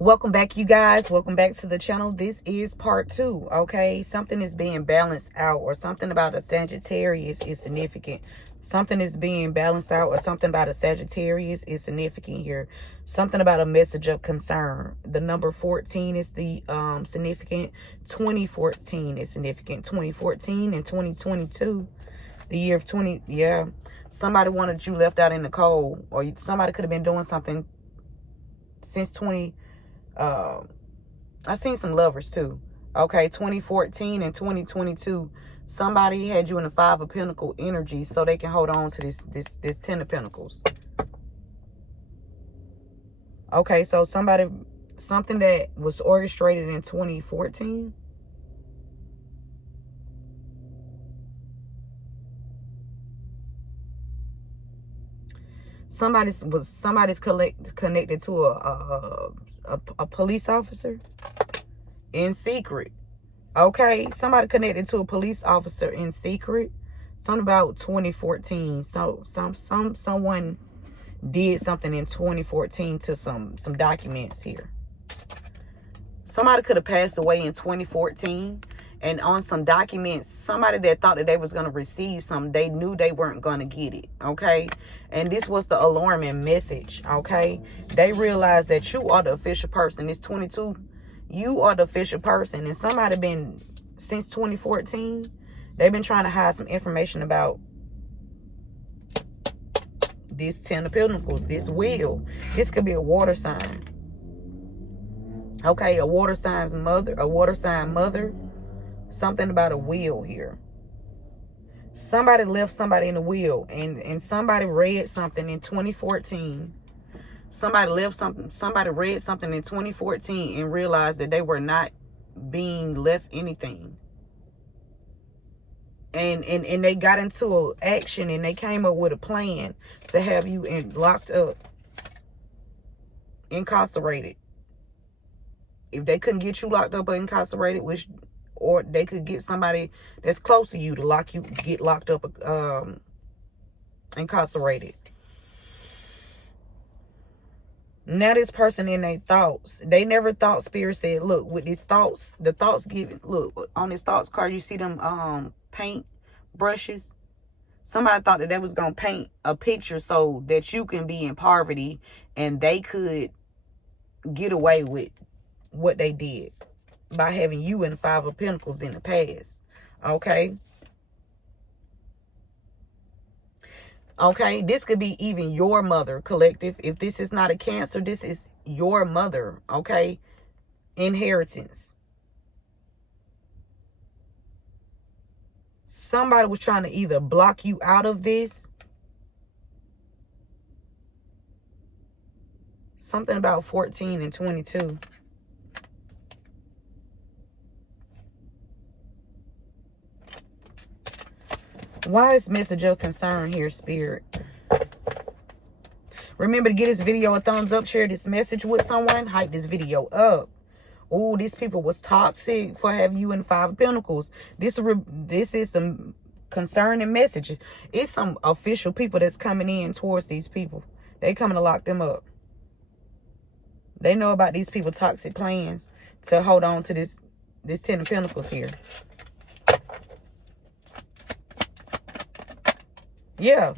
Welcome back, you guys. Welcome back to the channel. This is part 2. Okay, something is being balanced out, or something about a Sagittarius is significant. Something is being balanced out, or something about a Sagittarius is significant here. Something about a message of concern. The number 14 is the significant. 2014 is significant. 2014 and 2022, the year of 20. Yeah, somebody wanted you left out in the cold, or somebody could have been doing something since 20. I've seen some lovers too. Okay, 2014 and 2022, somebody had you in the 5 of Pentacles energy, so they can hold on to this 10 of Pentacles. Okay, so something that was orchestrated in 2014. Somebody's connected to a police officer in secret. Okay, somebody connected to a police officer in secret. Something about 2014. So someone did something in 2014 to some documents here. Somebody could have passed away in 2014, and on some documents, somebody that thought that they was going to receive something, they knew they weren't going to get it. Okay, and this was the alarming message. Okay, they realized that you are the official person. It's 22. You are the official person, and somebody been, since 2014, they've been trying to hide some information about this 10 of Pentacles, this wheel. This could be a water sign. Okay, a water sign mother. Something about a wheel here. Somebody left somebody in the wheel, and somebody read something in 2014. Somebody read something in 2014 and realized that they were not being left anything. And they got into action, and they came up with a plan to have you locked up, incarcerated. If they couldn't get you locked up or incarcerated, or they could get somebody that's close to you to get locked up, incarcerated. Now this person in their thoughts, they never thought, Spirit said, look, with these thoughts, the thoughts given, look, on this thoughts card, you see them paint brushes. Somebody thought that they was going to paint a picture so that you can be in poverty, and they could get away with what they did by having you in 5 of Pentacles in the past. Okay, this could be even your mother, collective. If this is not a Cancer, this is your mother. Okay, inheritance. Somebody was trying to either block you out of this. Something about 14 and 22. Why is message of concern here, Spirit? Remember to give this video a thumbs up, share this message with someone, hype this video up. Oh, these people was toxic for having you in 5 of Pentacles. This is the concerning message. It's some official people that's coming in towards these people. They coming to lock them up. They know about these people toxic plans to hold on to this 10 of Pentacles here. Yeah,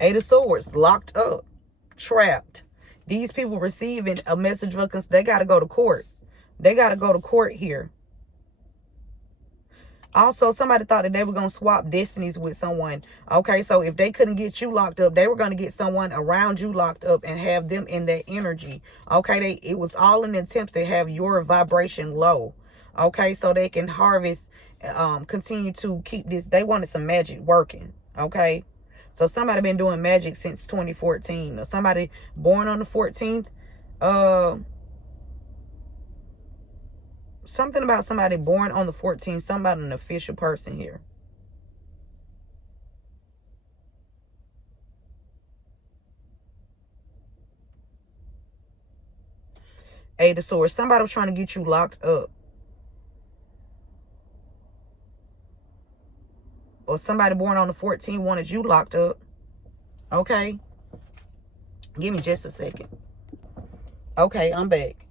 8 of Swords, locked up, trapped. These people receiving a message of, they got to go to court. They got to go to court here. Also, somebody thought that they were going to swap destinies with someone. Okay, so if they couldn't get you locked up, they were going to get someone around you locked up and have them in their energy. Okay, it was all in attempts to have your vibration low. Okay, so they can harvest, continue to keep this. They wanted some magic working. Okay. So somebody been doing magic since 2014. Or somebody born on the 14th. Something about somebody born on the 14th. Somebody, an official person here. Eight of Swords. Somebody was trying to get you locked up. Or somebody born on the 14th wanted you locked up. Okay. Give me just a second. Okay, I'm back.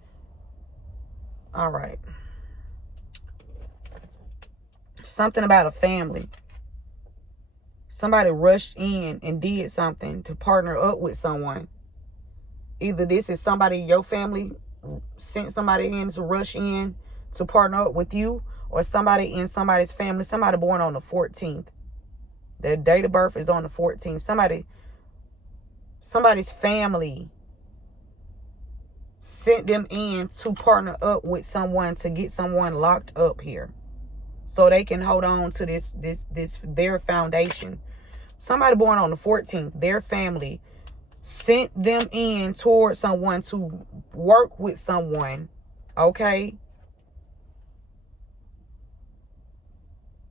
All right. Something about a family. Somebody rushed in and did something to partner up with someone. Either this is somebody, your family sent somebody in to rush in to partner up with you, or somebody in somebody's family, somebody born on the 14th. Their date of birth is on the 14th. Somebody's family sent them in to partner up with someone to get someone locked up here, so they can hold on to this their foundation. Somebody born on the 14th, their family sent them in towards someone to work with someone. Okay?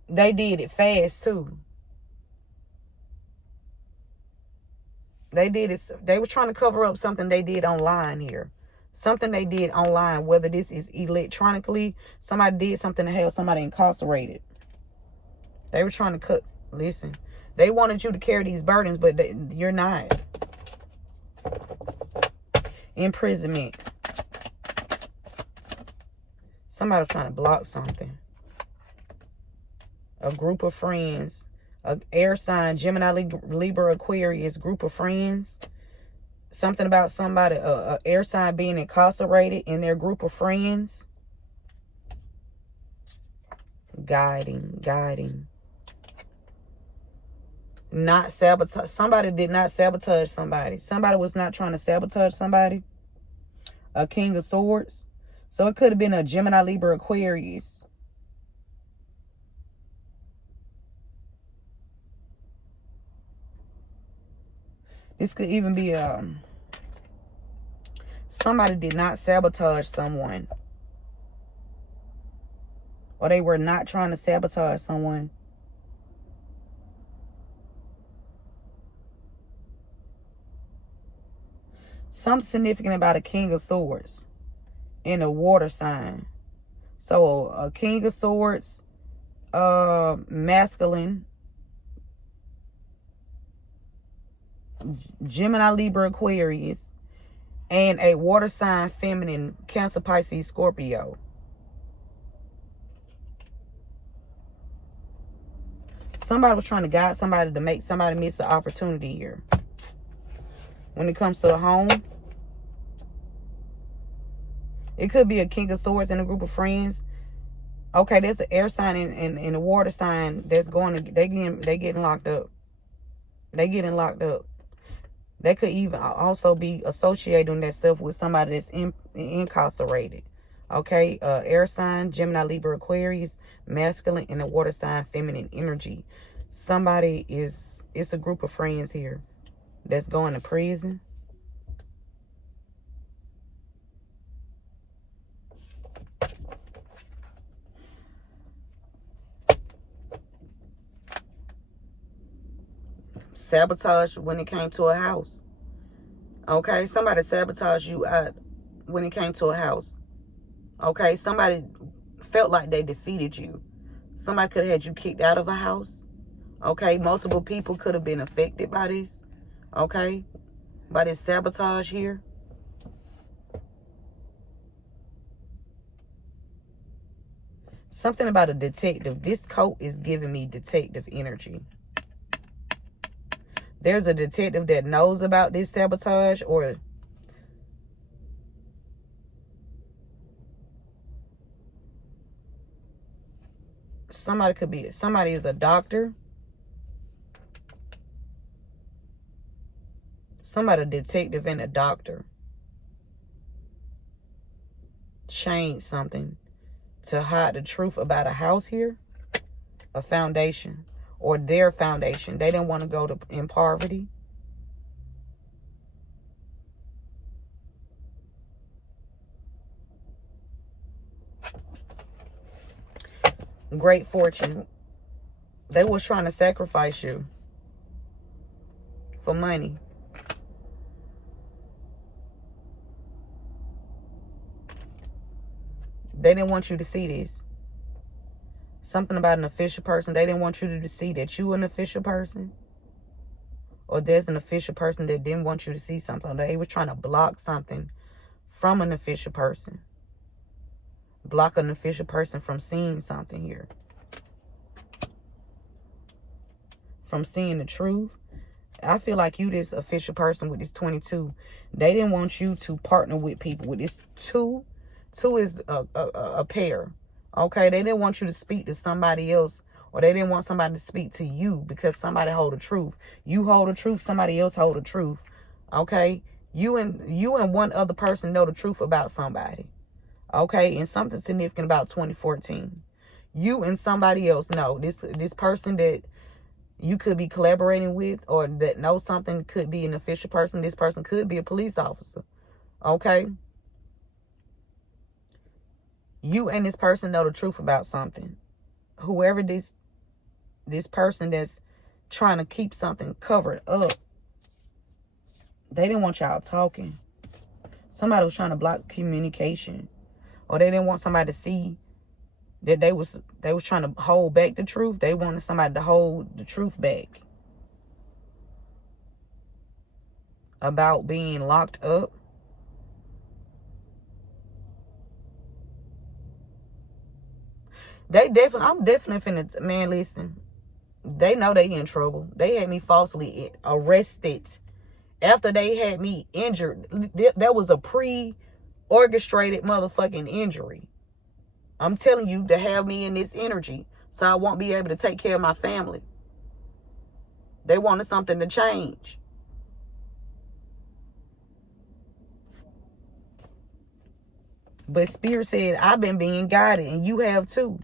They did it fast too. They did it. They were trying to cover up something they did online here. Something they did online, whether this is electronically, somebody did something to have somebody incarcerated. They were trying to listen, they wanted you to carry these burdens, but you're not. Imprisonment. Somebody trying to block something. A group of friends. A air sign, Gemini, Libra, Aquarius, group of friends. Something about somebody, a air sign being incarcerated in their group of friends. Guiding. Not sabotage. Somebody did not sabotage somebody. Somebody was not trying to sabotage somebody. A King of Swords. So it could have been a Gemini, Libra, Aquarius. This could even be somebody did not sabotage someone. Or they were not trying to sabotage someone. Something significant about a King of Swords in a water sign. So a King of Swords, masculine, Gemini, Libra, Aquarius, and a water sign, feminine, Cancer, Pisces, Scorpio. Somebody was trying to guide somebody to make somebody miss the opportunity here. When it comes to a home, it could be a King of Swords in a group of friends. Okay, there's an air sign and a water sign that's going to, they getting locked up. They getting locked up. They could even also be associating that stuff with somebody that's incarcerated. Okay, air sign, Gemini, Libra, Aquarius, masculine, and a water sign, feminine energy. Somebody it's a group of friends here that's going to prison. Sabotage when it came to a house. Okay, somebody sabotaged you out when it came to a house. Okay, somebody felt like they defeated you. Somebody could have had you kicked out of a house. Okay, multiple people could have been affected by this. Okay, by this sabotage here. Something about a detective. This coat is giving me detective energy. There's a detective that knows about this sabotage, or somebody is a doctor. Somebody, a detective and a doctor, changed something to hide the truth about a house here, a foundation, or their foundation. They didn't want to go in poverty. Great fortune. They was trying to sacrifice you for money. They didn't want you to see this. Something about an official person. They didn't want you to see that you an official person. Or there's an official person that didn't want you to see something. They were trying to block something from an official person. block an official person from seeing something here. From seeing the truth. I feel like you, this official person with this 22, they didn't want you to partner with people with this 2. 2 is a pair. Okay, they didn't want you to speak to somebody else, or they didn't want somebody to speak to you because somebody hold the truth. You hold the truth, somebody else hold the truth. Okay, you and one other person know the truth about somebody. Okay, and something significant about 2014. You and somebody else know this person that you could be collaborating with, or that knows something, could be an official person. This person could be a police officer. Okay, you and this person know the truth about something. Whoever this person that's trying to keep something covered up, they didn't want y'all talking. Somebody was trying to block communication, or they didn't want somebody to see that they was trying to hold back the truth. They wanted somebody to hold the truth back about being locked up. I'm definitely finna, man, listen. They know they in trouble. They had me falsely arrested after they had me injured. That was a pre-orchestrated motherfucking injury. I'm telling you, to have me in this energy so I won't be able to take care of my family. They wanted something to change. But Spirit said, I've been being guided, and you have too.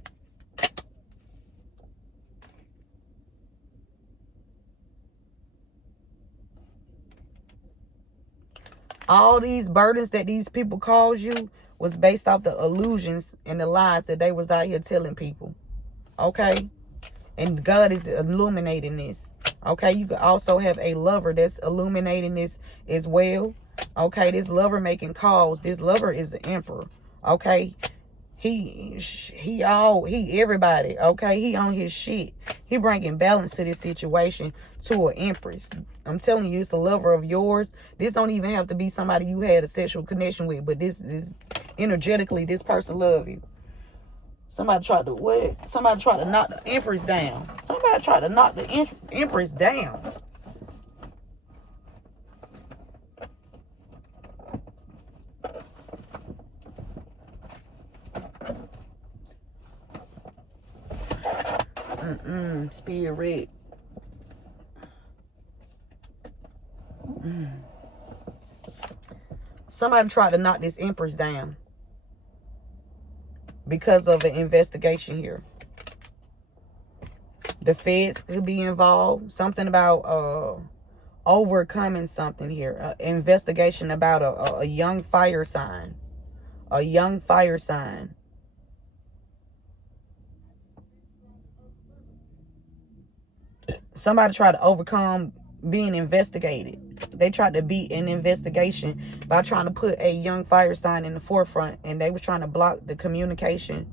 All these burdens that these people cause you was based off the illusions and the lies that they was out here telling people. Okay? And God is illuminating this. Okay? You could also have a lover that's illuminating this as well. Okay? This lover making calls. This lover is the emperor. Okay? He everybody. Okay? He on his shit. He bringing balance to this situation to an empress. I'm telling you, it's a lover of yours. This don't even have to be somebody you had a sexual connection with, but this is energetically, this person love you. Somebody tried to what? Somebody tried to knock the empress down. Somebody tried to knock the empress down. Spirit. Somebody tried to knock this empress down because of an investigation here. The feds could be involved. Something about overcoming something here. Investigation about a young fire sign. A young fire sign. Somebody tried to overcome being investigated. They tried to beat an investigation by trying to put a young fire sign in the forefront, and they were trying to block the communication,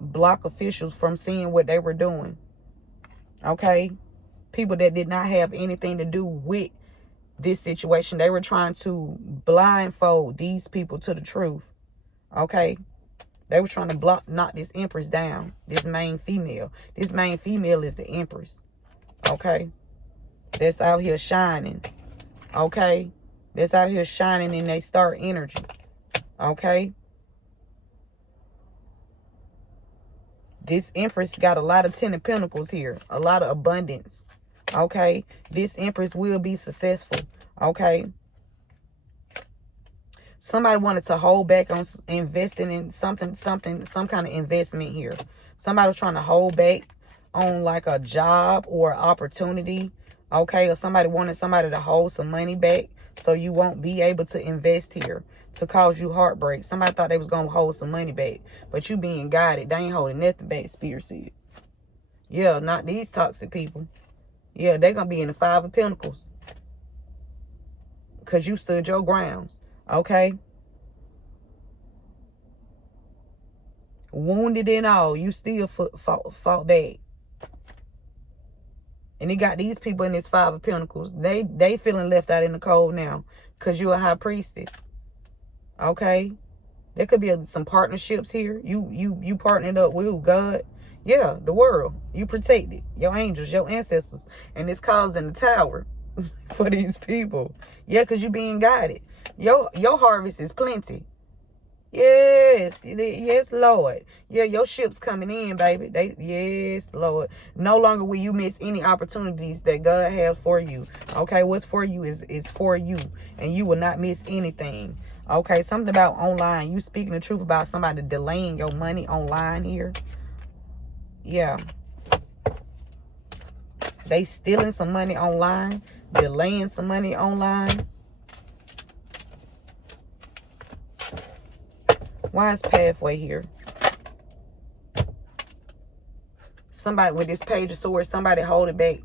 block officials from seeing what they were doing. Okay? People that did not have anything to do with this situation. They were trying to blindfold these people to the truth. Okay? They were trying to knock this empress down. This main female. This main female is the empress. Okay? That's out here shining. Okay? That's out here shining in their star energy. Okay? This empress got a lot of 10 of pentacles here. A lot of abundance. Okay? This empress will be successful. Okay? Somebody wanted to hold back on investing in some kind of investment here. Somebody was trying to hold back on like a job or opportunity. Okay, or somebody wanted somebody to hold some money back so you won't be able to invest here, to cause you heartbreak. Somebody thought they was going to hold some money back, but you being guided. They ain't holding nothing back, Spirit said. Yeah, not these toxic people. Yeah, they're going to be in the 5 of Pentacles. Because you stood your grounds. Okay? Wounded and all, you still fought back. And he got these people in this 5 of Pentacles. They feeling left out in the cold now. Because you're a high priestess. Okay? There could be some partnerships here. You partnered up with who? God? Yeah, the world. You protected. Your angels, your ancestors. And it's causing the tower for these people. Yeah, because you being guided. Your harvest is plenty. Yes, yes, Lord. Yeah, your ship's coming in, baby. Yes, Lord. No longer will you miss any opportunities that God has for you. Okay, what's for you is for you, and you will not miss anything. Okay, something about online. You speaking the truth about somebody delaying your money online here. Yeah, they stealing some money online, delaying some money online. Why is pathway here? Somebody with this page of swords, somebody holding back.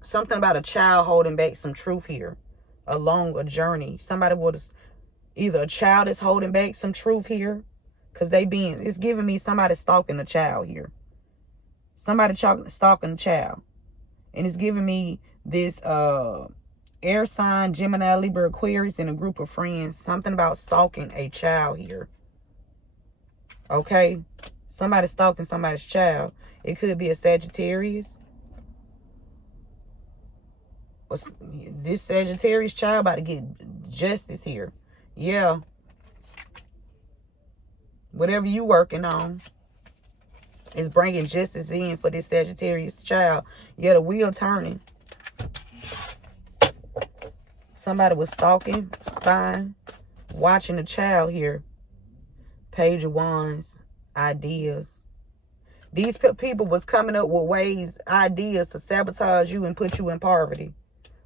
Something about a child holding back some truth here. Along a journey. Somebody was either a child is holding back some truth here. Because it's giving me somebody stalking a child here. Somebody stalking a child. And it's giving me this air sign, Gemini, Libra, Aquarius, and a group of friends. Something about stalking a child here. Okay? Somebody stalking somebody's child. It could be a Sagittarius. This Sagittarius child about to get justice here. Yeah. Whatever you working on is bringing justice in for this Sagittarius child. Yeah, the wheel turning. Somebody was stalking, spying, watching a child here. Page of Wands, ideas. These people was coming up with ways, ideas to sabotage you and put you in poverty.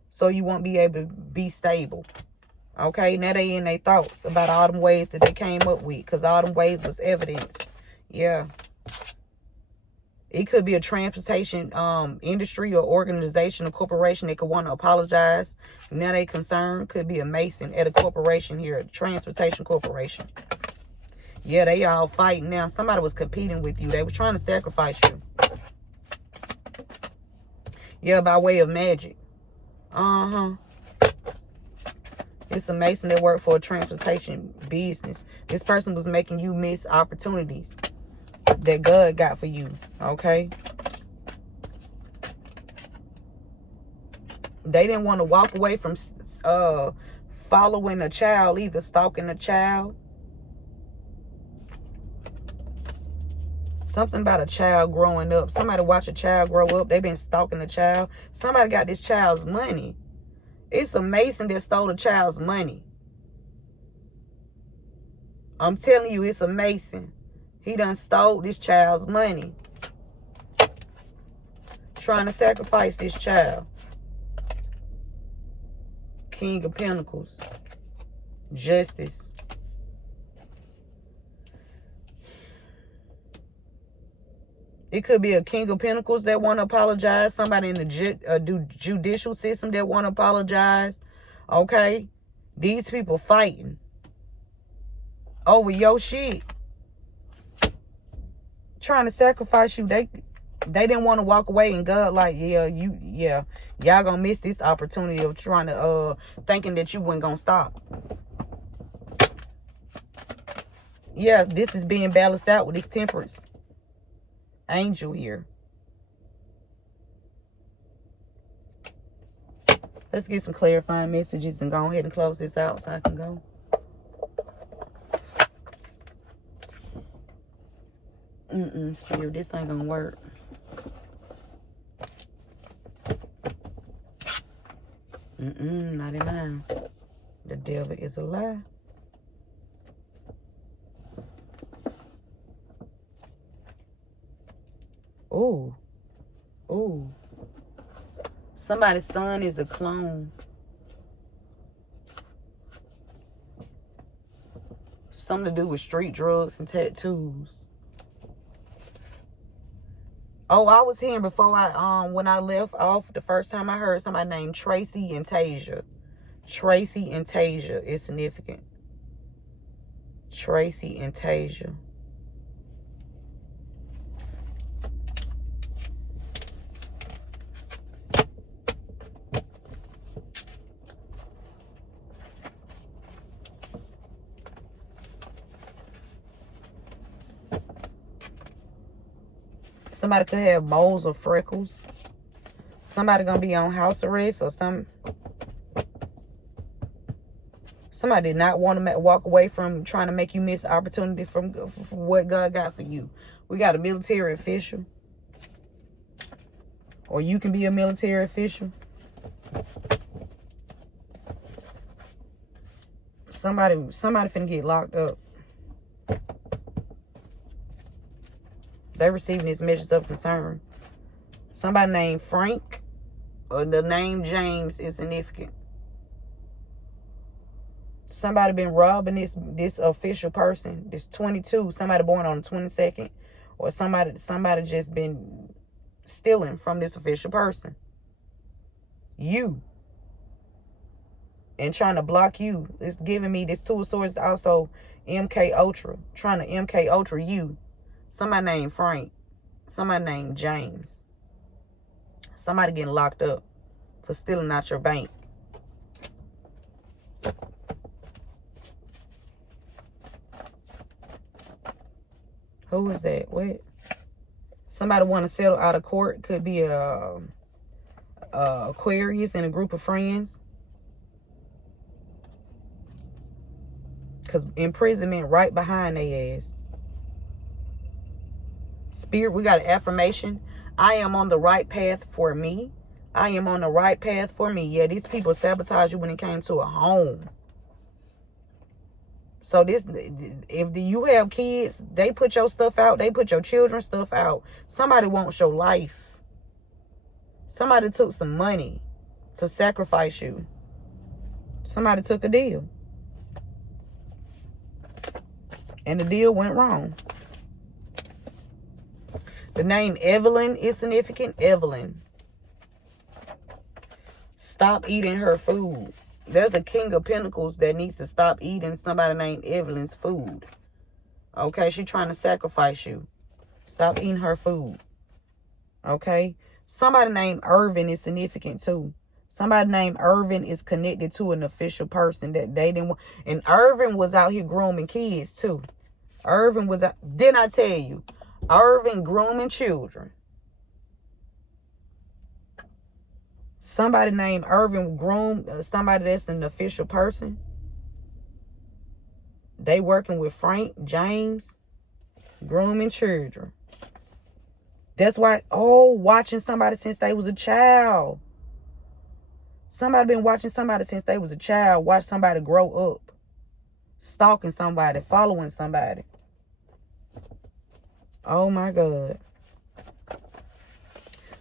So you won't be able to be stable. Okay, now they in their thoughts about all them ways that they came up with. Because all them ways was evidence. Yeah. It could be a transportation industry or organization or corporation that could want to apologize. Now they concerned. Could be a mason at a corporation here, a transportation corporation. Yeah, they all fighting now. Somebody was competing with you. They were trying to sacrifice you. Yeah, by way of magic. It's a mason that worked for a transportation business. This person was making you miss opportunities that God got for you. Okay? They didn't want to walk away from following a child, either stalking a child. Something about a child growing up. Somebody watch a child grow up. They've been stalking a child. Somebody got this child's money. It's a mason that stole a child's money. I'm telling you, it's a mason. He done stole this child's money. Trying to sacrifice this child. King of Pentacles. Justice. It could be a King of Pentacles that want to apologize. Somebody in the judicial system that want to apologize. Okay? These people fighting over your shit. Trying to sacrifice you. They didn't want to walk away, and God like, y'all gonna miss this opportunity of trying to thinking that you weren't gonna stop. Yeah, this is being balanced out with this Temperance angel here. Let's get some clarifying messages and go ahead and close this out so I can go. Spirit, this ain't gonna work. Not in lines. The devil is a lie. Ooh. Ooh. Somebody's son is a clone. Something to do with street drugs and tattoos. Oh, I was hearing before when I left off, the first time I heard somebody named Tracy and Tasia. Tracy and Tasia is significant. Tracy and Tasia. Somebody could have moles or freckles. Somebody gonna be on house arrest or somebody did not want to walk away from trying to make you miss opportunity from what God got for you. We got a military official. Or you can be a military official. Somebody finna get locked up. They receiving this message of concern. Somebody named Frank or the name James is significant. Somebody been robbing this official person. This 22. Somebody born on the 22nd. Or somebody just been stealing from this official person. You. And trying to block you. It's giving me this Two of Swords also MK Ultra. Trying to MK Ultra you. Somebody named Frank. Somebody named James. Somebody getting locked up for stealing out your bank. Who is that? What? Somebody want to settle out of court. Could be a Aquarius and a group of friends. Because imprisonment right behind their ass. Spirit, we got an affirmation. I am on the right path for me. I am on the right path for me. Yeah, these people sabotage you when it came to a home. So if you have kids, they put your stuff out. They put your children's stuff out. Somebody wants your life. Somebody took some money to sacrifice you. Somebody took a deal. And the deal went wrong. The name Evelyn is significant. Evelyn. Stop eating her food. There's a King of Pentacles that needs to stop eating somebody named Evelyn's food. Okay? She's trying to sacrifice you. Stop eating her food. Okay? Somebody named Irvin is significant too. Somebody named Irvin is connected to an official person that they didn't want. And Irvin was out here grooming kids too. Irvin was out. Didn't I tell you? Irvin grooming children. Somebody named Irvin groomed somebody that's an official person. They working with Frank, James, grooming children. That's why, watching somebody since they was a child. Somebody been watching somebody since they was a child. Watch somebody grow up. Stalking somebody, following somebody. Oh my God.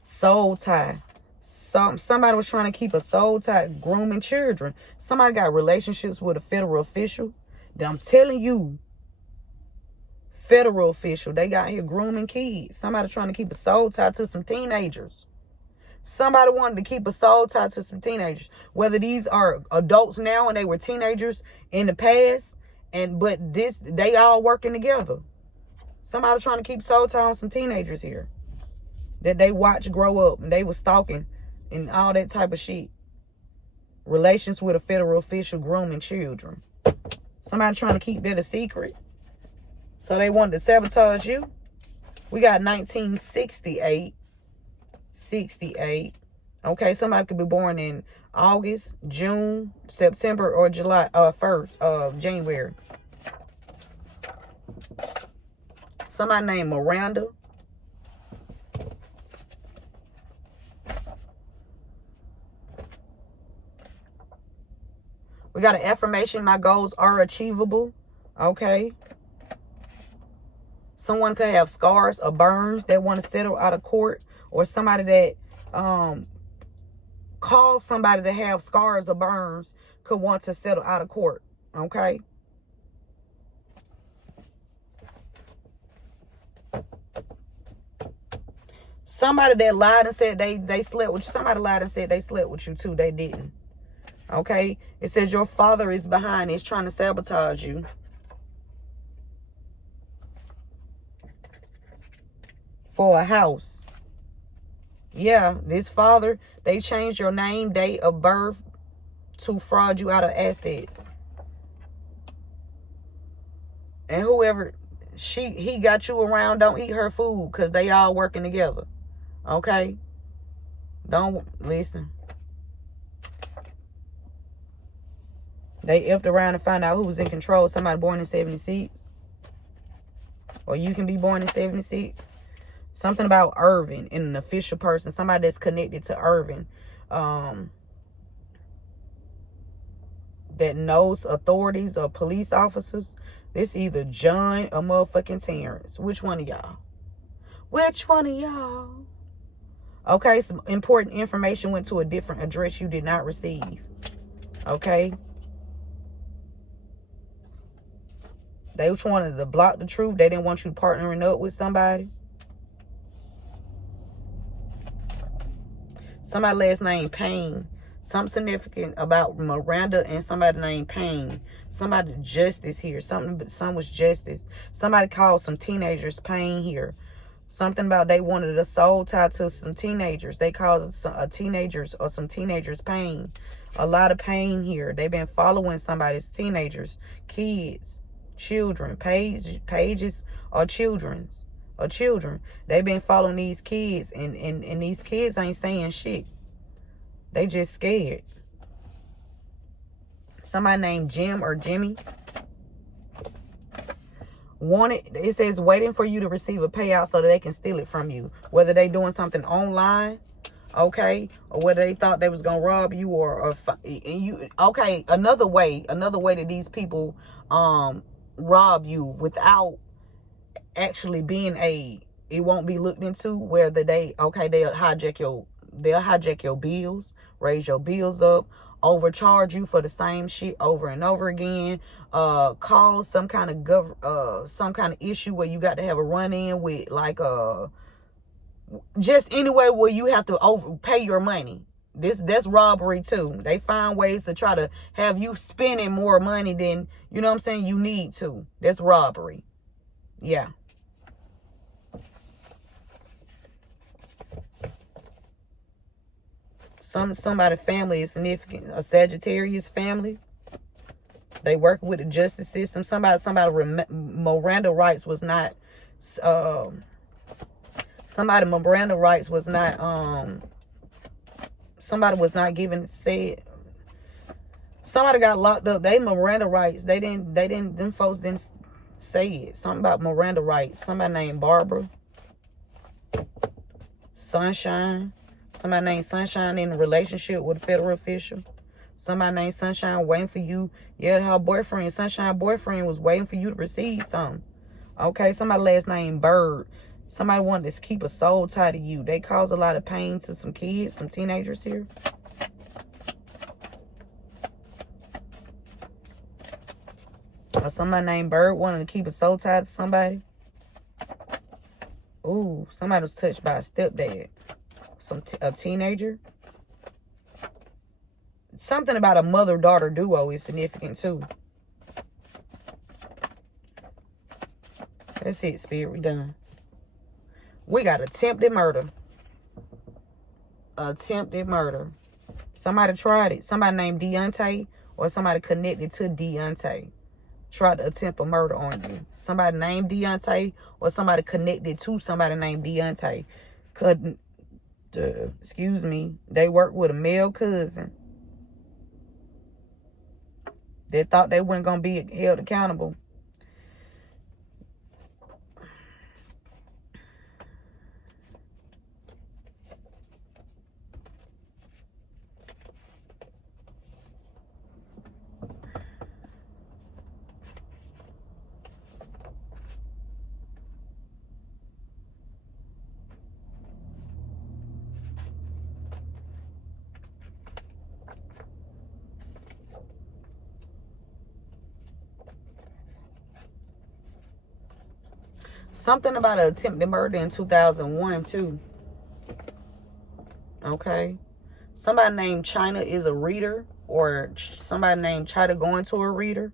Soul tie. Somebody was trying to keep a soul tie, grooming children. Somebody got relationships with a federal official. I'm telling you, federal official, they got here grooming kids. Somebody trying to keep a soul tie to some teenagers. Somebody wanted to keep a soul tie to some teenagers. Whether these are adults now and they were teenagers in the past, but they all working together. Somebody trying to keep soul tie on some teenagers here that they watch grow up and they were stalking and all that type of shit. Relations with a federal official grooming children. Somebody trying to keep that a secret. So they wanted to sabotage you. We got 1968. 68. Okay, somebody could be born in August, June, September, or July, January. Somebody named Miranda. We got an affirmation. My goals are achievable. Okay. Someone could have scars or burns that want to settle out of court. Or somebody that calls somebody to have scars or burns could want to settle out of court. Okay. Somebody that lied and said they slept with you. Somebody lied and said they slept with you too. They didn't. Okay. It says your father is behind this, trying to sabotage you. For a house. Yeah, this father, they changed your name, date of birth to fraud you out of assets. And whoever, he got you around, don't eat her food, because they all working together. Okay? Don't listen. They effed around and found out who was in control. Somebody born in 76. Or you can be born in 76. Something about Irvin in an official person. Somebody that's connected to Irvin. That knows authorities or police officers. This either John or motherfucking Terrence. Which one of y'all? Which one of y'all? Okay, some important information went to a different address you did not receive. Okay? They just wanted to block the truth. They didn't want you partnering up with somebody. Somebody last name Payne. Something significant about Miranda and somebody named Payne. Somebody Justice here. Some was Justice. Somebody called some teenagers Payne here. Something about they wanted a soul tie to some teenagers. They called a teenagers or some teenagers Payne. A lot of pain here. They've been following somebody's teenagers, kids, children, pages or children. They've been following these kids, and these kids ain't saying shit. They just scared. Somebody named Jim or Jimmy. It says waiting for you to receive a payout so that they can steal it from you. Whether they doing something online, okay, or whether they thought they was gonna rob you okay. Another way that these people rob you without actually being it won't be looked into, whether they'll hijack your bills, raise your bills up, overcharge you for the same shit over and over again, cause some kind of issue where you got to have a run-in with, like, just anywhere where you have to overpay your money. That's robbery too. They find ways to try to have you spending more money than, you know what I'm saying, you need to. That's robbery. Yeah. Somebody's family is significant. A Sagittarius family. They work with the justice system. Somebody Miranda rights was not somebody Miranda rights was not somebody was not given said. Somebody got locked up. They Miranda rights. Them folks didn't say it. Something about Miranda rights. Somebody named Barbara. Sunshine. Somebody named Sunshine in a relationship with a federal official. Somebody named Sunshine waiting for you. Yeah, her boyfriend, Sunshine boyfriend, was waiting for you to receive something. Okay, somebody last name Bird. Somebody wanted to keep a soul tie to you. They cause a lot of pain to some kids, some teenagers here. Or somebody named Bird wanted to keep a soul tie to somebody. Ooh, somebody was touched by a stepdad. A teenager. Something about a mother-daughter duo is significant too. That's it, Spirit. We done. We got attempted murder. Attempted murder. Somebody tried it. Somebody named Deontay or somebody connected to Deontay tried to attempt a murder on you. Somebody named Deontay or somebody connected to somebody named Deontay. Excuse me. They worked with a male cousin. They thought they weren't going to be held accountable. Something about an attempted murder in 2001 too. Okay. Somebody named China is a reader, or somebody named China going to a reader.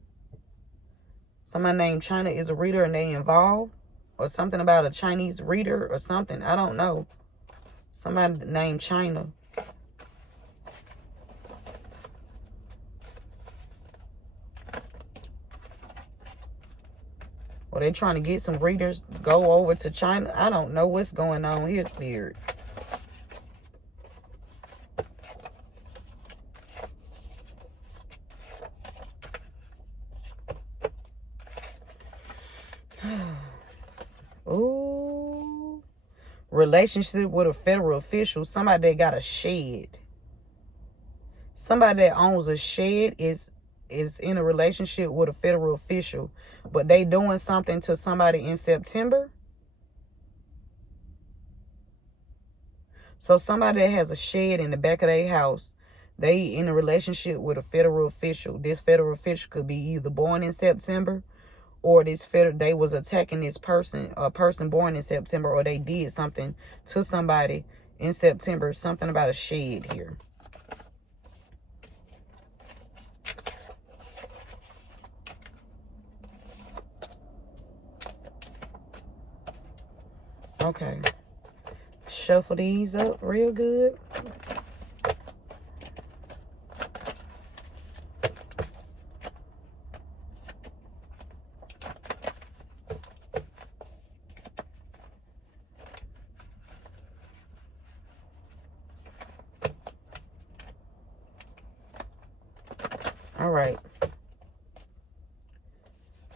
Somebody named China is a reader and they involved, or something about a Chinese reader or something. I don't know. Somebody named China. Or they trying to get some readers to go over to China. I don't know what's going on here, Spirit. Ooh. Relationship with a federal official. Somebody that got a shed. Somebody that owns a shed is in a relationship with a federal official, but they doing something to somebody in September. So somebody that has a shed in the back of their house, they in a relationship with a federal official. This federal official could be either born in September, or they was attacking this person, a person born in September, or they did something to somebody in September. Something about a shed here. Okay. Shuffle these up real good. All right.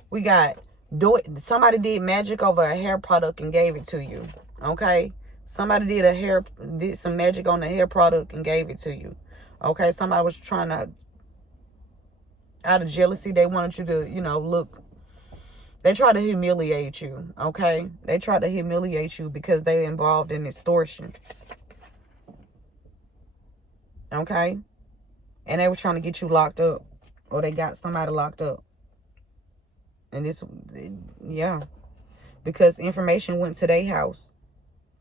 We got somebody did magic over a hair product and gave it to you. Okay? Somebody did some magic on the hair product and gave it to you. Okay? Somebody was trying to, out of jealousy, they wanted you to, look. They tried to humiliate you. Okay? They tried to humiliate you because they're involved in extortion. Okay? And they were trying to get you locked up. Or they got somebody locked up. And this, yeah. Because information went to their house.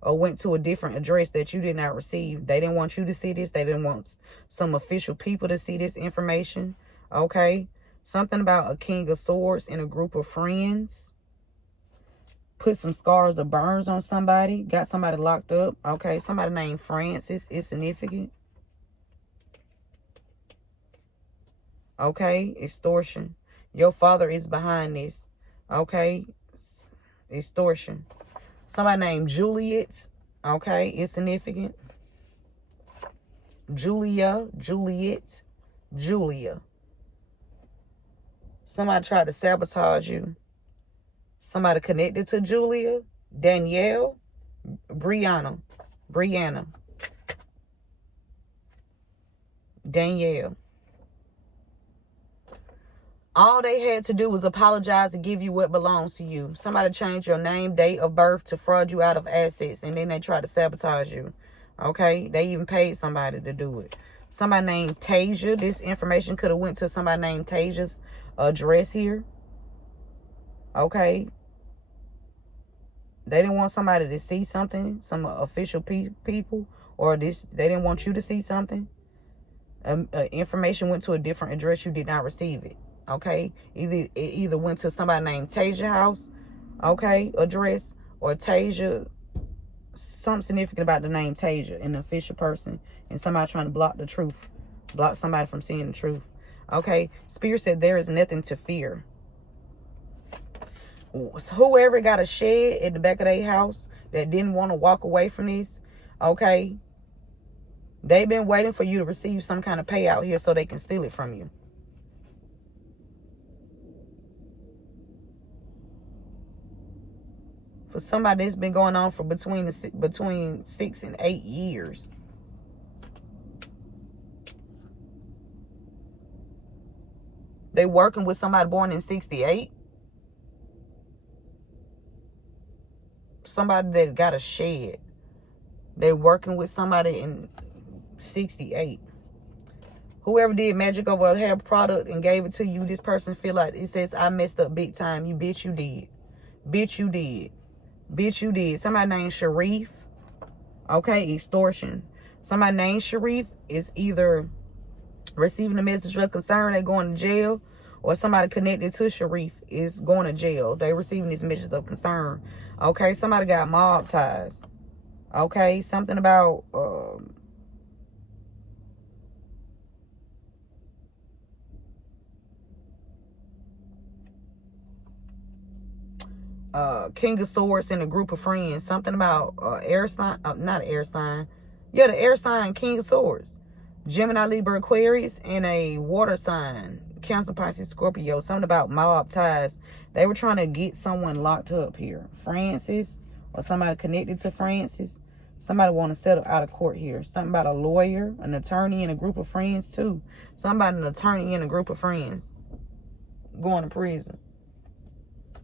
Or went to a different address that you did not receive. They didn't want you to see this. They didn't want some official people to see this information. Okay? Something about a king of swords in a group of friends. Put some scars or burns on somebody. Got somebody locked up. Okay? Somebody named Francis is significant. Okay? Extortion. Your father is behind this. Okay? Extortion. Somebody named Juliet. Okay? It's significant. Juliet. Julia. Somebody tried to sabotage you. Somebody connected to Julia. Danielle. Brianna. Danielle. All they had to do was apologize and give you what belongs to you. Somebody changed your name, date of birth to fraud you out of assets. And then they tried to sabotage you. Okay? They even paid somebody to do it. Somebody named Tasia. This information could have went to somebody named Tasia's address here. Okay? They didn't want somebody to see something. Some official people. Or they didn't want you to see something. Information went to a different address. You did not receive it. Okay, it either went to somebody named Tasia house, okay, address, or Tasia, something significant about the name Tasia, an official person, and somebody trying to block the truth, block somebody from seeing the truth. Okay, Spirit said there is nothing to fear. Whoever got a shed at the back of their house that didn't want to walk away from this, okay, they've been waiting for you to receive some kind of payout here so they can steal it from you. For somebody that's been going on for between 6 and 8 years. They working with somebody born in 68. Somebody that got a shed. They working with somebody in 68. Whoever did magic over a hair product and gave it to you, this person feel like it says, I messed up big time. You bitch, you did. Bitch, you did. Bitch, you did. Somebody named Sharif. Okay, extortion. Somebody named Sharif is either receiving a message of concern, they going to jail, or somebody connected to Sharif is going to jail. They receiving this message of concern. Okay, somebody got mob ties. Okay, something about King of Swords and a group of friends. Something about air sign, not air sign. Yeah, the air sign, King of Swords. Gemini, Libra, Aquarius, and a water sign. Cancer, Pisces, Scorpio. Something about mob ties. They were trying to get someone locked up here. Francis, or somebody connected to Francis. Somebody want to settle out of court here. Something about a lawyer, an attorney, and a group of friends too. Somebody, an attorney and a group of friends going to prison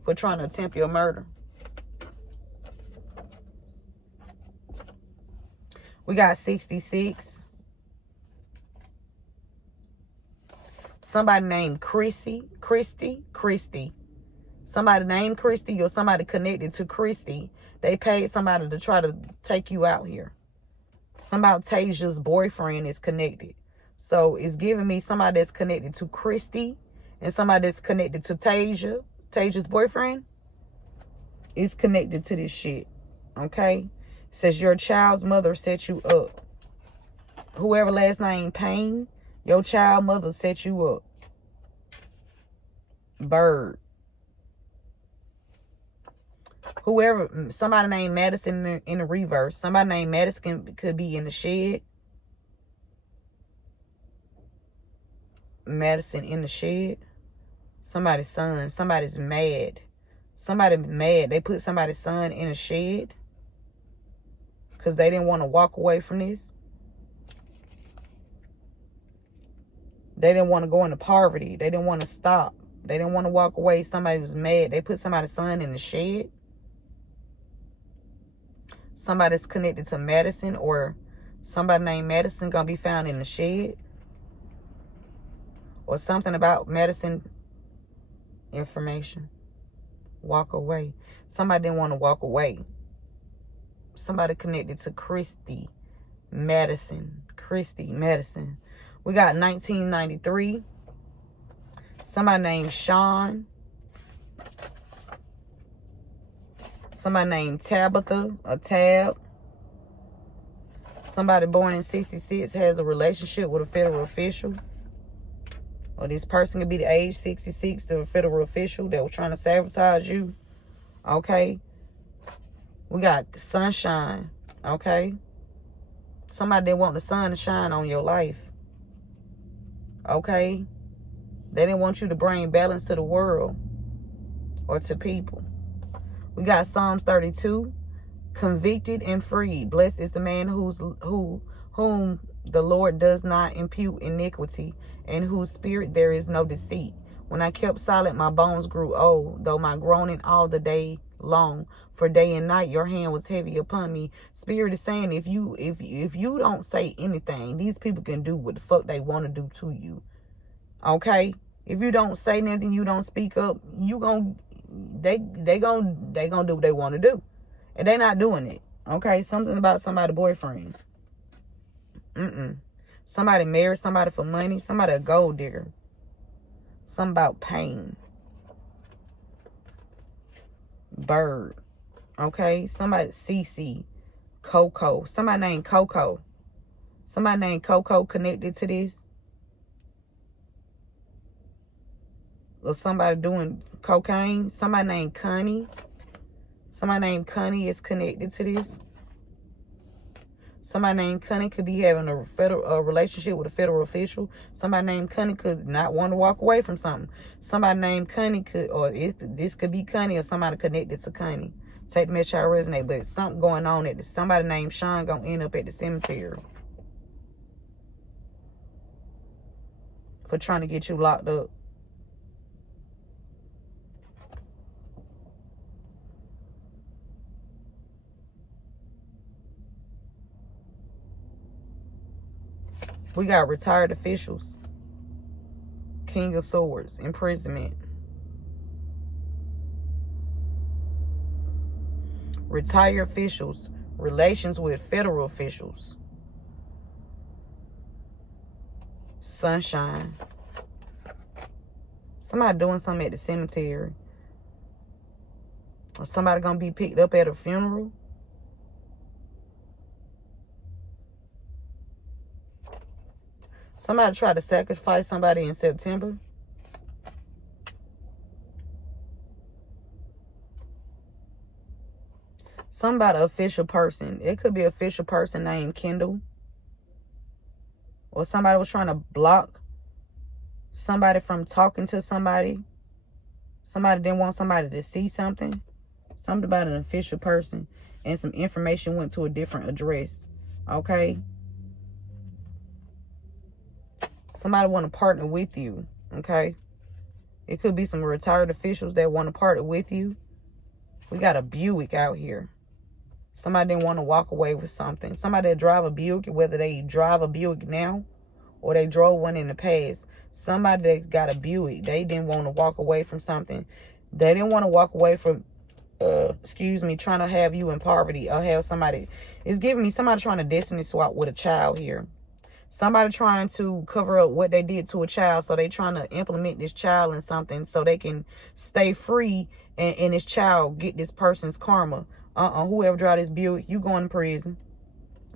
for trying to attempt your murder. We got 66. Somebody named Christy. Somebody named Christy or somebody connected to Christy. They paid somebody to try to take you out here. Somebody, Tasia's boyfriend is connected. So it's giving me somebody that's connected to Christy and somebody that's connected to Tasia. Tasia's boyfriend is connected to this shit. Okay? It says your child's mother set you up. Whoever last name Payne, your child mother set you up. Bird. Whoever, somebody named Madison in the reverse. Somebody named Madison could be in the shed. Madison in the shed. Somebody's son. Somebody's mad. Somebody mad. They put somebody's son in a shed because they didn't want to walk away from this. They didn't want to go into poverty. They didn't want to stop. They didn't want to walk away. Somebody was mad. They put somebody's son in the shed. Somebody's connected to Madison, or somebody named Madison gonna be found in the shed. Or something about Madison information. Walk away. Somebody didn't want to walk away. Somebody connected to Christy Madison. Christy Madison. We got 1993. Somebody named Sean. Somebody named Tabitha, a Tab. Somebody born in 66 has a relationship with a federal official. Or this person could be the age 66, the federal official that was trying to sabotage you. Okay. We got sunshine. Okay. Somebody didn't want the sun to shine on your life. Okay. They didn't want you to bring balance to the world or to people. We got Psalms 32. Convicted and freed. Blessed is the man whom the Lord does not impute iniquity, in whose spirit there is no deceit. When I kept silent, my bones grew old, though my groaning all the day long. For day and night your hand was heavy upon me. Spirit is saying, if you don't say anything, these people can do what the fuck they want to do to you. Okay? If you don't say nothing, you don't speak up, they gonna do what they want to do. And they not doing it. Okay? Something about somebody's boyfriend. Somebody married somebody for money. Somebody a gold digger. Something about pain. Bird. Okay? Somebody CC. Coco. Somebody named Coco. Somebody named Coco connected to this. Or somebody doing cocaine. Somebody named Connie. Somebody named Connie is connected to this. Somebody named Connie could be having a relationship with a federal official. Somebody named Connie could not want to walk away from something. Somebody named Connie could, this could be Connie or somebody connected to Connie. Take the message I resonate, but something going on at somebody named Sean gonna end up at the cemetery for trying to get you locked up. We got retired officials. King of Swords. Imprisonment. Retired officials. Relations with federal officials. Sunshine. Somebody doing something at the cemetery. Or somebody gonna be picked up at a funeral. Somebody tried to sacrifice somebody in September. Something about an official person. It could be an official person named Kendall. Or somebody was trying to block somebody from talking to somebody. Somebody didn't want somebody to see something. Something about an official person. And some information went to a different address. Okay? Somebody want to partner with you. Okay? It could be some retired officials that want to partner with you. We got a Buick out here. Somebody didn't want to walk away with something. Somebody that drive a Buick, whether they drive a Buick now or they drove one in the past. Somebody that got a Buick, they didn't want to walk away from something. They didn't want to walk away from, trying to have you in poverty or have somebody. It's giving me somebody trying to destiny swap with a child here. Somebody trying to cover up what they did to a child. So they trying to implement this child in something so they can stay free and this child get this person's karma. Whoever drive this Buick, you going to prison.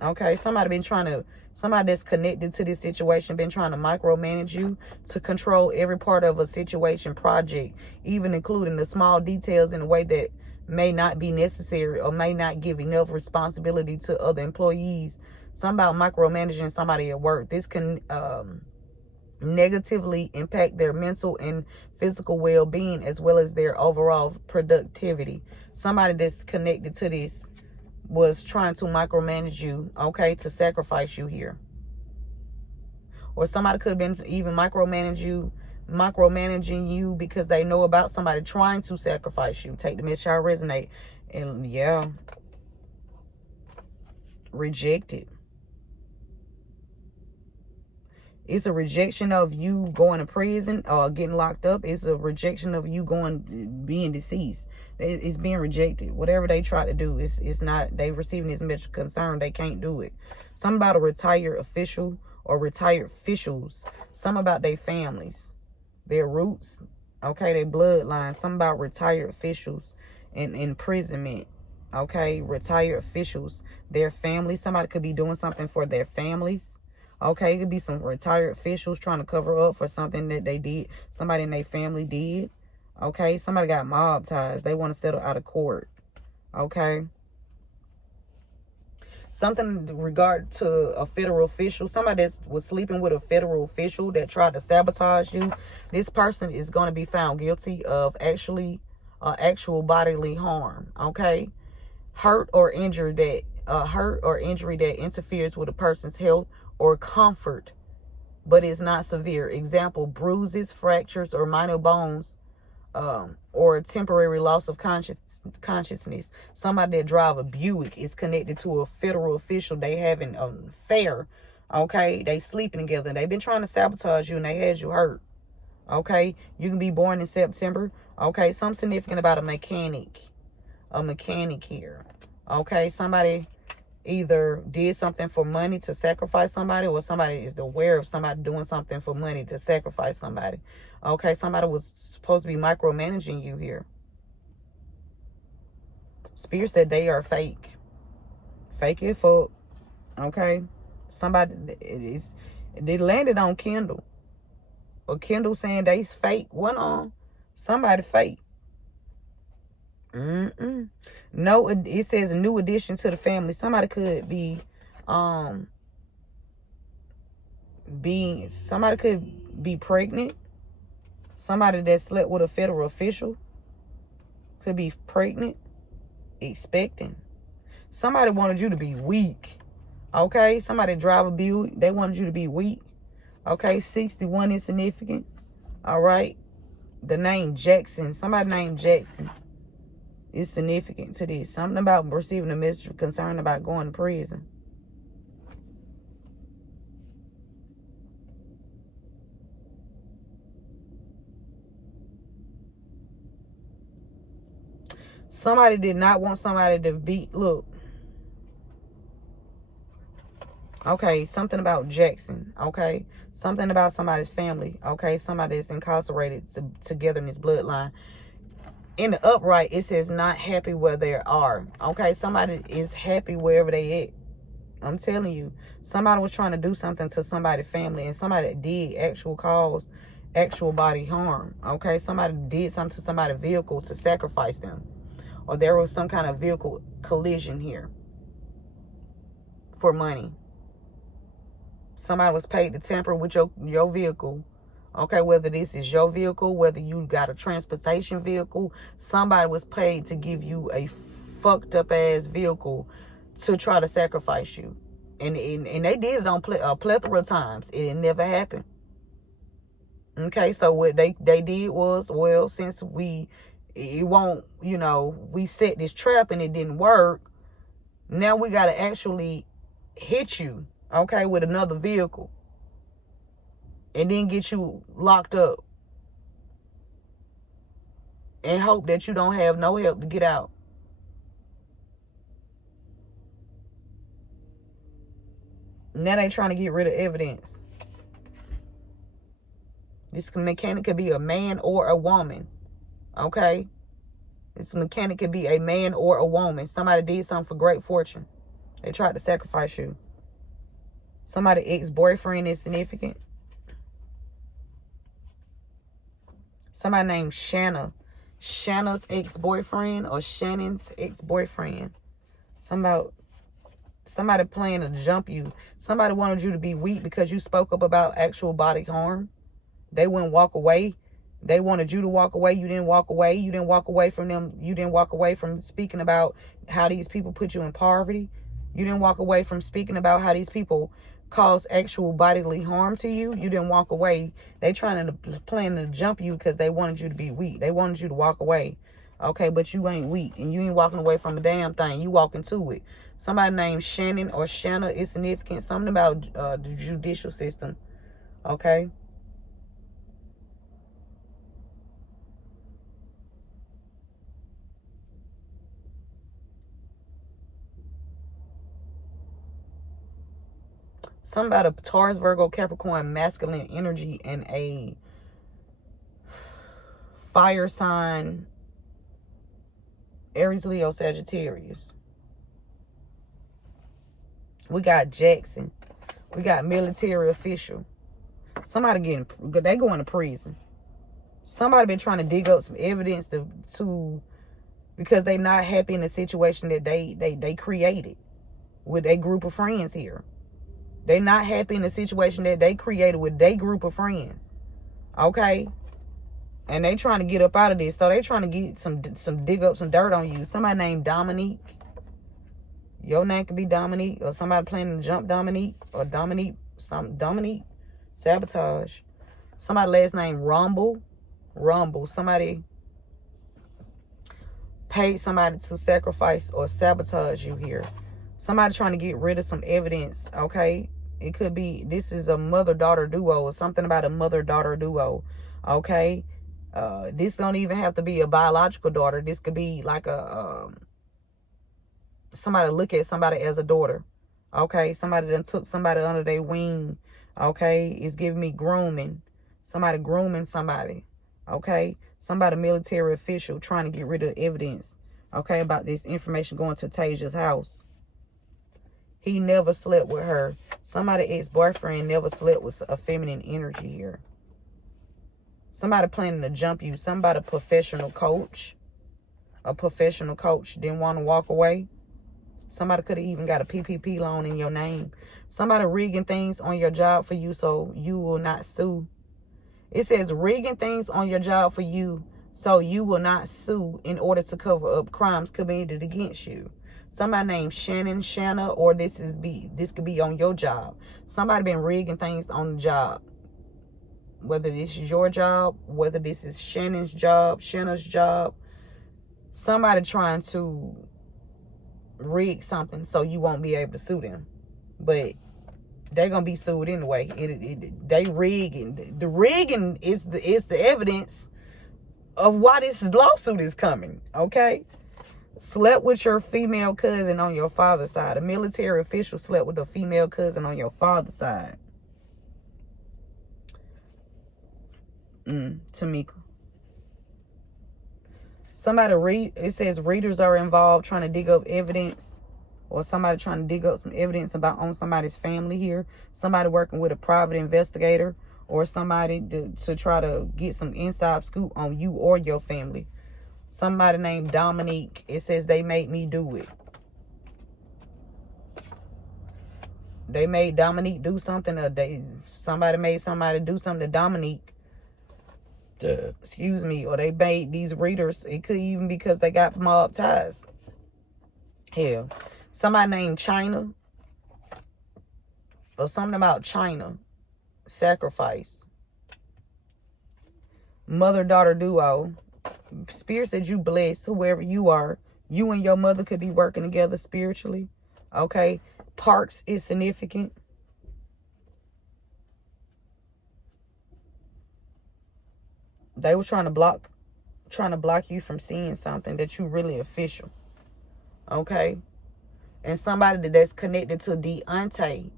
Okay, somebody that's connected to this situation been trying to micromanage you to control every part of a situation, project, even including the small details in a way that may not be necessary or may not give enough responsibility to other employees. Something about micromanaging somebody at work. This can negatively impact their mental and physical well-being as well as their overall productivity. Somebody that's connected to this was trying to micromanage you, okay, to sacrifice you here. Or somebody could have been even micromanaging you because they know about somebody trying to sacrifice you. Take the message, y'all resonate. And yeah, rejected. It's a rejection of you going to prison or getting locked up. It's a rejection of you being deceased. It's being rejected. Whatever they try to do, it's not, they receiving this much concern, they can't do it. Something about a retired official or retired officials. Something about their families, their roots, okay, their bloodline. Something about retired officials and imprisonment, okay, retired officials, their families. Somebody could be doing something for their families. Okay, it could be some retired officials trying to cover up for something that they did, somebody in their family did. Okay, somebody got mob ties. They want to settle out of court. Okay. Something in regard to a federal official. Somebody that was sleeping with a federal official that tried to sabotage you. This person is going to be found guilty of actual bodily harm. Okay. Hurt or injury that interferes with a person's health or comfort, but is not severe. Example, bruises, fractures, or minor bones, or a temporary loss of consciousness. Somebody that drive a Buick is connected to a federal official. They having an affair. Okay, they sleeping together. They've been trying to sabotage you and they had you hurt. Okay, you can be born in September. Okay, something significant about a mechanic here. Okay, somebody either did something for money to sacrifice somebody, or somebody is aware of somebody doing something for money to sacrifice somebody. Okay, somebody was supposed to be micromanaging you here. Spirit said they are fake. Fake it fuck. Okay, somebody they landed on Kendall. Or Kendall saying they's fake. One on somebody fake. No, it says a new addition to the family. Somebody could be somebody could be pregnant. Somebody that slept with a federal official could be pregnant, expecting. Somebody wanted you to be weak. Okay, somebody drive a Buick, they wanted you to be weak. Okay, 61 is significant. All right, the name Jackson, somebody named Jackson is significant to this. Something about receiving a message concerned about going to prison. Somebody did not want somebody to be, look. Okay, something about Jackson. Okay, something about somebody's family. Okay, somebody that's incarcerated together in this bloodline. In the upright, it says not happy where they are. Okay, somebody is happy wherever they at. I'm telling you, somebody was trying to do something to somebody's family, and somebody did cause actual body harm. Okay, somebody did something to somebody's vehicle to sacrifice them. or there was some kind of vehicle collision here for money. Somebody was paid to tamper with your vehicle. Okay, whether this is your vehicle, whether you got a transportation vehicle, somebody was paid to give you a fucked up ass vehicle to try to sacrifice you. And they did it on a plethora of times. It never happened. Okay, so what they did was, well, since we set this trap and it didn't work, now we got to actually hit you, okay, with another vehicle. And then get you locked up. And hope that you don't have no help to get out. Now they trying to get rid of evidence. This mechanic could be a man or a woman. Okay? This mechanic could be a man or a woman. Somebody did something for great fortune. They tried to sacrifice you. Somebody ex-boyfriend is significant. Somebody named Shanna. Shanna's ex-boyfriend or Shannon's ex-boyfriend. Somebody planning to jump you. Somebody wanted you to be weak because you spoke up about actual body harm. They wouldn't walk away. They wanted you to walk away. You didn't walk away. You didn't walk away from them. You didn't walk away from speaking about how these people put you in poverty. You didn't walk away from speaking about how these people cause actual bodily harm to you. You didn't walk away. They planning to jump you because they wanted you to be weak. They wanted you to walk away. Okay, but you ain't weak. And you ain't walking away from a damn thing. You walking to it. Somebody named Shannon or Shanna is significant. Something about the judicial system. Okay. Something about a Taurus, Virgo, Capricorn, masculine energy, and a fire sign, Aries, Leo, Sagittarius. We got Jackson. We got military official. Somebody they going to prison. Somebody been trying to dig up some evidence to because they not happy in the situation that they created with a group of friends here. They not happy in the situation that they created with their group of friends. Okay? And they trying to get up out of this. So they trying to get some dig up some dirt on you. Somebody named Dominique. Your name could be Dominique. Or somebody planning to jump Dominique. Or Dominique. Dominique. Sabotage. Somebody last name Rumble. Somebody paid somebody to sacrifice or sabotage you here. Somebody trying to get rid of some evidence, okay? It could be, this is a mother-daughter duo or something about a mother-daughter duo, okay? This don't even have to be a biological daughter. This could be like somebody look at somebody as a daughter, okay? Somebody done took somebody under their wing, okay? It's giving me grooming. Somebody grooming somebody, okay? Somebody military official trying to get rid of evidence, okay, about this information going to Tasia's house. He never slept with her. Somebody ex-boyfriend never slept with a feminine energy here. Somebody planning to jump you. Somebody professional coach. A professional coach didn't want to walk away. Somebody could have even got a PPP loan in your name. Somebody rigging things on your job for you so you will not sue. It says rigging things on your job for you so you will not sue in order to cover up crimes committed against you. Somebody named Shanna, or this could be on your job. Somebody been rigging things on the job. Whether this is your job, whether this is Shanna's job. Somebody trying to rig something so you won't be able to sue them. But they're going to be sued anyway. They rigging. The rigging is the evidence of why this lawsuit is coming, okay? Slept with your female cousin on your father's side. A military official slept with a female cousin on your father's side. Tamika. It says readers are involved trying to dig up evidence. Or somebody trying to dig up some evidence on somebody's family here. Somebody working with a private investigator. Or somebody to try to get some inside scoop on you or your family. Somebody named Dominique. It says they made me do it. They made Dominique do something. Or somebody made somebody do something to Dominique. Excuse me. Or they made these readers. It could even be because they got mob ties. Hell. Somebody named China. Or something about China. Sacrifice. Mother-daughter duo. Spirit said you blessed whoever you are. You and your mother could be working together spiritually. Okay. Parks is significant. They were trying to block you from seeing something that you really official. Okay. And somebody that's connected to Deontay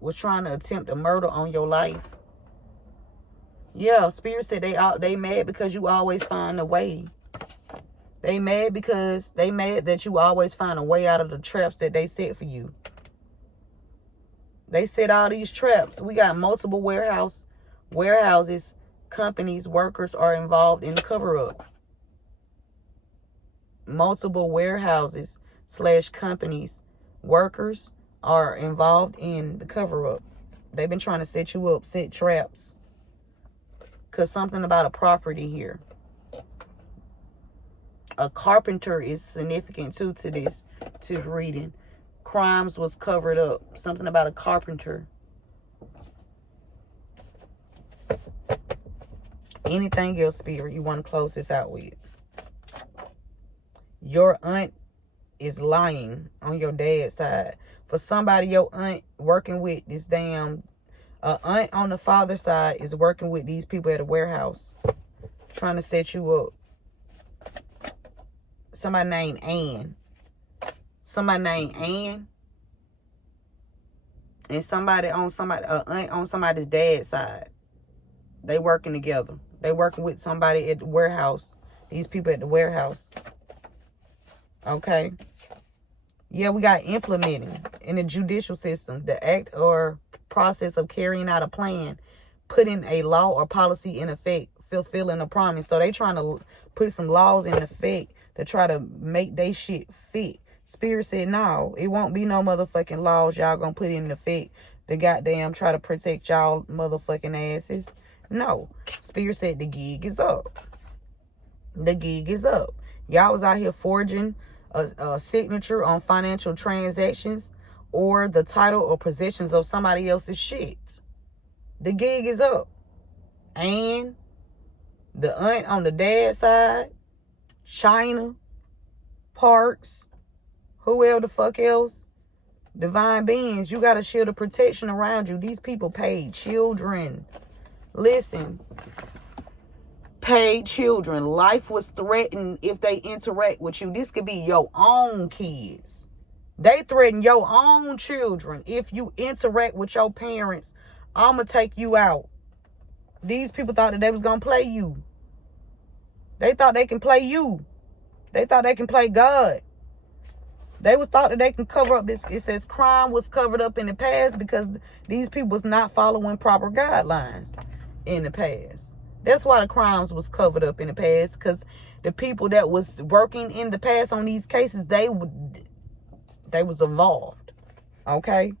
was trying to attempt a murder on your life. Yeah, Spirit said they mad because you always find a way. They mad because they mad that you always find a way out of the traps that they set for you. They set all these traps. We got multiple warehouses, companies, workers are involved in the cover-up. Multiple warehouses / companies, workers are involved in the cover-up. They've been trying to set you up, set traps. Because something about a property here. A carpenter is significant too to this reading. Crimes was covered up. Something about a carpenter. Anything else, Spirit, you want to close this out with? Your aunt is lying on your dad's side. For somebody, your aunt working with this damn... aunt on the father's side is working with these people at a warehouse. Trying to set you up. Somebody named Ann. Somebody named Ann. And aunt on somebody's dad's side. They working together. They working with somebody at the warehouse. These people at the warehouse. Okay. Yeah, we got implementing in the judicial system. The act or process of carrying out a plan. Putting a law or policy in effect. Fulfilling a promise. So they trying to put some laws in effect to try to make they shit fit. Spirit said, no, it won't be no motherfucking laws y'all gonna put in effect to goddamn try to protect y'all motherfucking asses. No. Spirit said the gig is up. The gig is up. Y'all was out here forging a signature on financial transactions or the title or possessions of somebody else's shit. The gig is up. And the aunt on the dad's side, China, Parks, whoever the fuck else, divine beings, you got a shield of protection around you. These people paid children. Listen, paid children. Life was threatened if they interact with you. This could be your own kids. They threaten your own children. If you interact with your parents, I'm going to take you out. These people thought that they was going to play you. They thought they can play you. They thought they can play God. They was thought that they can cover up this. It says crime was covered up in the past because these people was not following proper guidelines in the past. That's why the crimes was covered up in the past, because the people that was working in the past on these cases, they was involved. Okay?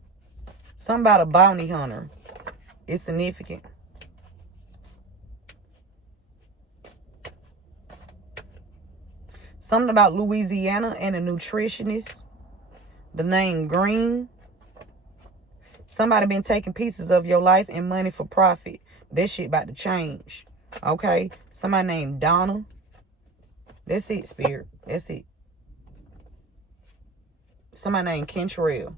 Something about a bounty hunter. It's significant. Something about Louisiana and a nutritionist. The name Green. Somebody been taking pieces of your life and money for profit. That shit about to change. Okay? Somebody named Donna. That's it, Spirit. That's it. Somebody named Kentrell.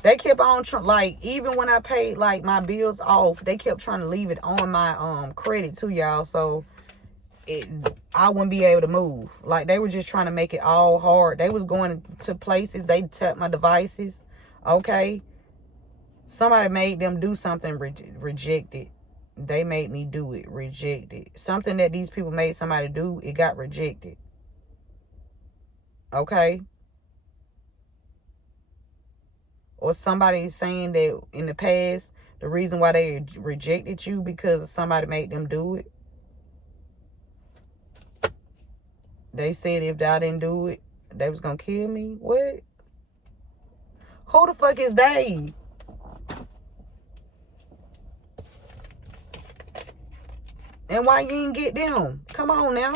They kept on like, even when I paid like my bills off, they kept trying to leave it on my credit to y'all, so I wouldn't be able to move. Like, they were just trying to make it all hard. They was going to places. They tapped my devices. Okay, somebody made them do something rejected. They made me do it. Rejected. Something that these people made somebody do, it got rejected. Okay? Or somebody saying that in the past, the reason why they rejected you because somebody made them do it. They said if I didn't do it, they was going to kill me. What? Who the fuck is they? And why you ain't get them? Come on now.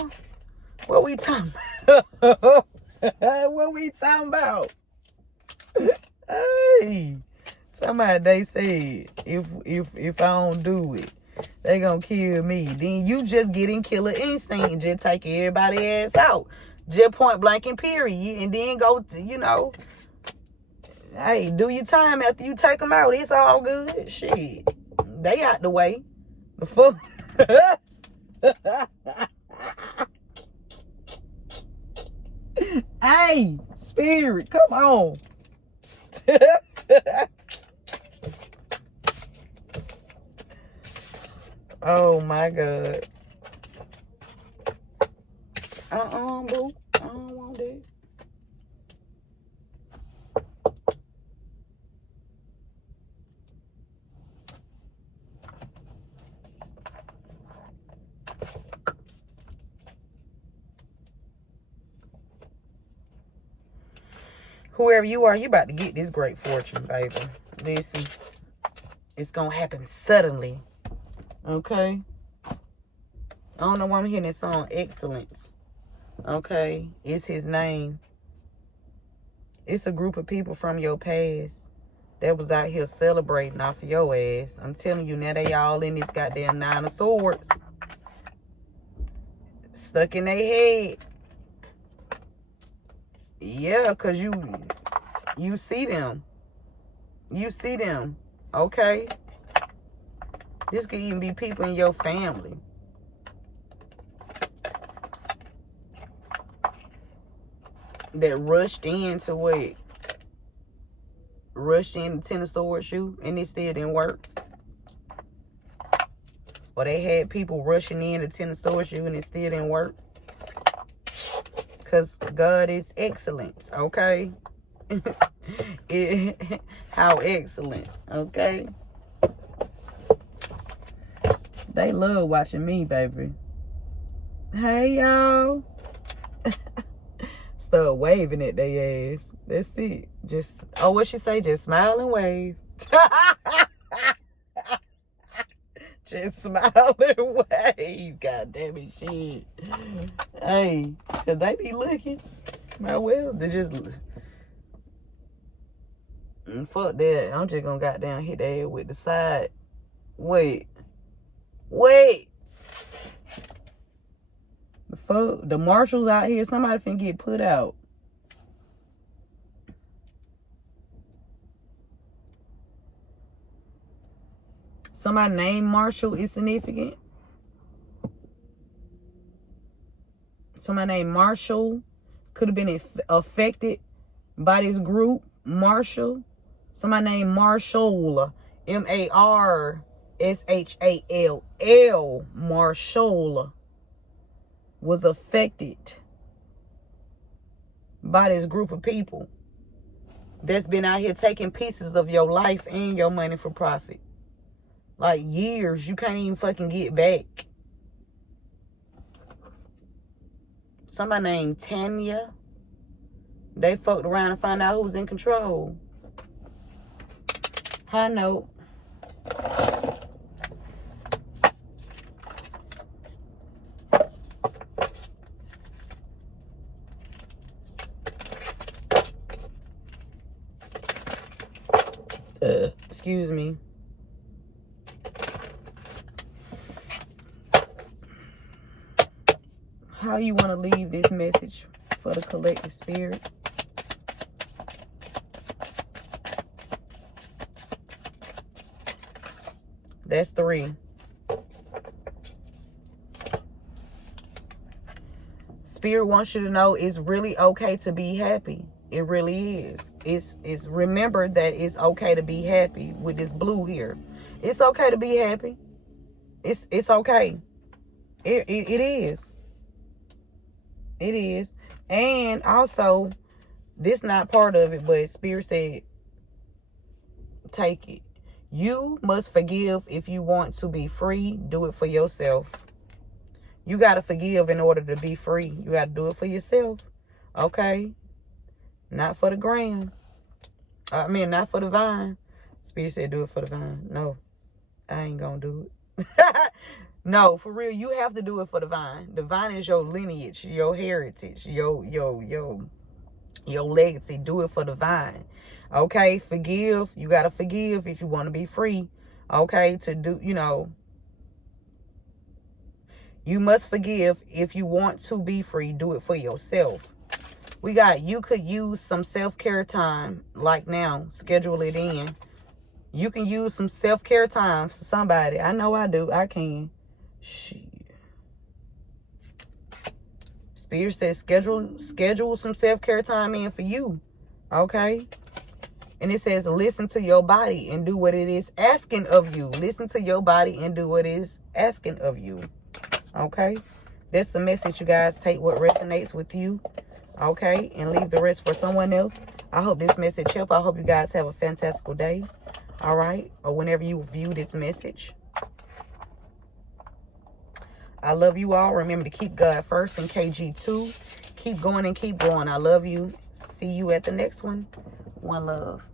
What we talking about? What we talking about? Hey. Somebody, they said, if I don't do it, they gonna kill me. Then you just get in killer instinct and just take everybody ass out. Just point blank and period. And then go, hey, do your time after you take them out. It's all good. Shit. They out the way. The fuck? Hey, spirit, come on. Oh my God. Boo. I don't want that. Whoever you are, you about to get this great fortune, baby. Listen, it's gonna happen suddenly. Okay? I don't know why I'm hearing this song, Excellence. Okay? It's his name. It's a group of people from your past that was out here celebrating off of your ass. I'm telling you, now they all in this goddamn 9 of Swords. Stuck in their head. Yeah, because you see them. You see them. Okay? This could even be people in your family. That rushed into what? Rushed in the 10 of Swords shoe and it still didn't work. Or they had people rushing in the 10 of Swords shoe and it still didn't work. Because God is excellent, okay? How excellent, okay? They love watching me, baby. Hey, y'all. Start waving at their ass. That's it. Just, what she say? Just smile and wave. Just smile and wave. God damn it, shit. Hey, cause they be looking. Well, they just fuck that. I'm just gonna goddamn hit their head with the side. Wait. The fuck? The marshals out here. Somebody finna get put out. Somebody named Marshall is significant. Somebody named Marshall could have been affected by this group. Marshall. Somebody named Marshall. M-A-R-S-H-A-L-L. Marshall was affected by this group of people that's been out here taking pieces of your life and your money for profit. Like years, you can't even fucking get back. Somebody named Tanya. They fucked around and found out who was in control. High note. Excuse me. How you want to leave this message for the collective spirit? That's 3. Spirit wants you to know it's really okay to be happy. It really is. It's remember that it's okay to be happy with this blue here. It's okay to be happy. It's okay. It is. It is. And also, this not part of it, but Spirit said, take it. You must forgive if you want to be free. Do it for yourself. You got to forgive in order to be free. You got to do it for yourself. Okay? Not for the gram. I mean, not for the vine. Spirit said, do it for the vine. No, I ain't gonna do it. No, for real, you have to do it for the vine. The vine is your lineage, your heritage, your legacy. Do it for the vine. Okay? Forgive. You got to forgive if you want to be free. Okay? To do, you must forgive if you want to be free. Do it for yourself. We got, you could use some self-care time, like now. Schedule it in. You can use some self-care time for somebody. I know I do. I can. Shit. Spirit says schedule some self-care time in for you. Okay? And it says listen to your body and do what it is asking of you. Listen to your body and do what it is asking of you. Okay? That's the message, you guys. Take what resonates with you. Okay? And leave the rest for someone else. I hope this message helped. I hope you guys have a fantastical day. All right? Or whenever you view this message. I love you all. Remember to keep God first in KG2. Keep going and keep growing. I love you. See you at the next one. One love.